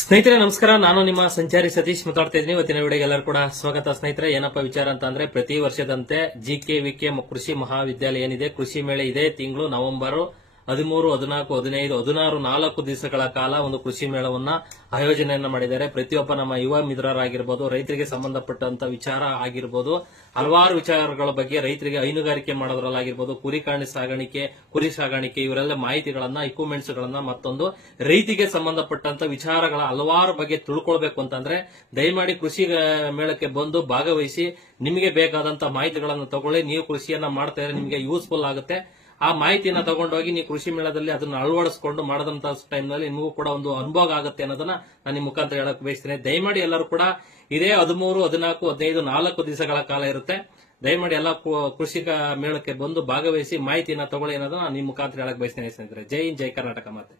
ಸ್ನೇಹಿತರೆ ನಮಸ್ಕಾರ. ನಾನು ನಿಮ್ಮ ಸಂಚಾರಿ ಸತೀಶ್ ಮಾತಾಡ್ತಾ ಇದ್ದೀನಿ. ಇವತ್ತಿನ ವಿಡಿಯೋಗೆ ಎಲ್ಲರೂ ಕೂಡ ಸ್ವಾಗತ. ಸ್ನೇಹಿತರೆ, ಏನಪ್ಪಾ ವಿಚಾರ ಅಂತ ಅಂದ್ರೆ, ಪ್ರತಿ ವರ್ಷದಂತೆ GKVK ಕೃಷಿ ಮಹಾವಿದ್ಯಾಲಯ ಏನಿದೆ, ಕೃಷಿ ಮೇಳೆ ಇದೇ ತಿಂಗಳು ನವೆಂಬರ್ 13, 14, 15, 16 4 ದಿವಸಗಳ ಕಾಲ ಒಂದು ಕೃಷಿ ಮೇಳವನ್ನ ಆಯೋಜನೆಯನ್ನ ಮಾಡಿದ್ದಾರೆ. ಪ್ರತಿಯೊಬ್ಬ ನಮ್ಮ ಯುವ ಮಿತ್ರರಾಗಿರ್ಬೋದು, ರೈತರಿಗೆ ಸಂಬಂಧಪಟ್ಟಂತ ವಿಚಾರ ಆಗಿರ್ಬೋದು, ಹಲವಾರು ವಿಚಾರಗಳ ಬಗ್ಗೆ ರೈತರಿಗೆ ಹೈನುಗಾರಿಕೆ ಮಾಡೋದ್ರಲ್ಲಾಗಿರ್ಬೋದು, ಕುರಿಕಾಣಿ ಸಾಗಾಣಿಕೆ, ಕುರಿ ಸಾಗಾಣಿಕೆ, ಇವರೆಲ್ಲ ಮಾಹಿತಿಗಳನ್ನ, ಇಕ್ವಿಪ್ಮೆಂಟ್ಸ್ ಗಳನ್ನ, ಮತ್ತೊಂದು ರೈತಿಗೆ ಸಂಬಂಧಪಟ್ಟಂತ ವಿಚಾರಗಳ ಹಲವಾರು ಬಗ್ಗೆ ತಿಳ್ಕೊಳ್ಬೇಕು ಅಂತಂದ್ರೆ ದಯಮಾಡಿ ಕೃಷಿ ಮೇಳಕ್ಕೆ ಬಂದು ಭಾಗವಹಿಸಿ ನಿಮಗೆ ಬೇಕಾದಂತ ಮಾಹಿತಿಗಳನ್ನು ತಗೊಳ್ಳಿ. ನೀವು ಕೃಷಿಯನ್ನ ಮಾಡ್ತಾ ಇದ್ರೆ ನಿಮಗೆ ಯೂಸ್ಫುಲ್ ಆಗುತ್ತೆ. ಆ ಮಾಹಿತಿಯನ್ನ ತಗೊಂಡೋಗಿ ನೀವು ಕೃಷಿ ಮೇಳದಲ್ಲಿ ಅದನ್ನ ಅಳವಡಿಸಿಕೊಂಡು ಮಾಡದಂತ ಟೈಮ್ ನಲ್ಲಿ ನಿಮಗೂ ಕೂಡ ಒಂದು ಅನುಭವ ಆಗುತ್ತೆ ಅನ್ನೋದನ್ನ ನಾನು ನಿಮ್ಮ ಮುಖಾಂತರ ಹೇಳಕ್ ಬಯಸ್ತೇನೆ. ದಯಮಾಡಿ ಎಲ್ಲರೂ ಕೂಡ ಇದೇ 13, 14, 15, 4 ದಿವಸಗಳ ಕಾಲ ಇರುತ್ತೆ. ದಯಮಾಡಿ ಎಲ್ಲ ಕೃಷಿ ಮೇಳಕ್ಕೆ ಬಂದು ಭಾಗವಹಿಸಿ ಮಾಹಿತಿಯನ್ನ ತಗೊಳ್ಳಿ ಅನ್ನೋದನ್ನ ನಿಮ್ಮ ಮುಖಾಂತರ ಹೇಳಕ್ ಬಯಸ್ತೇನೆ ಸ್ನೇಹಿತರೆ. ಜೈ ಹಿಂದ್, ಜೈ ಕರ್ನಾಟಕ ಮಾತೆ.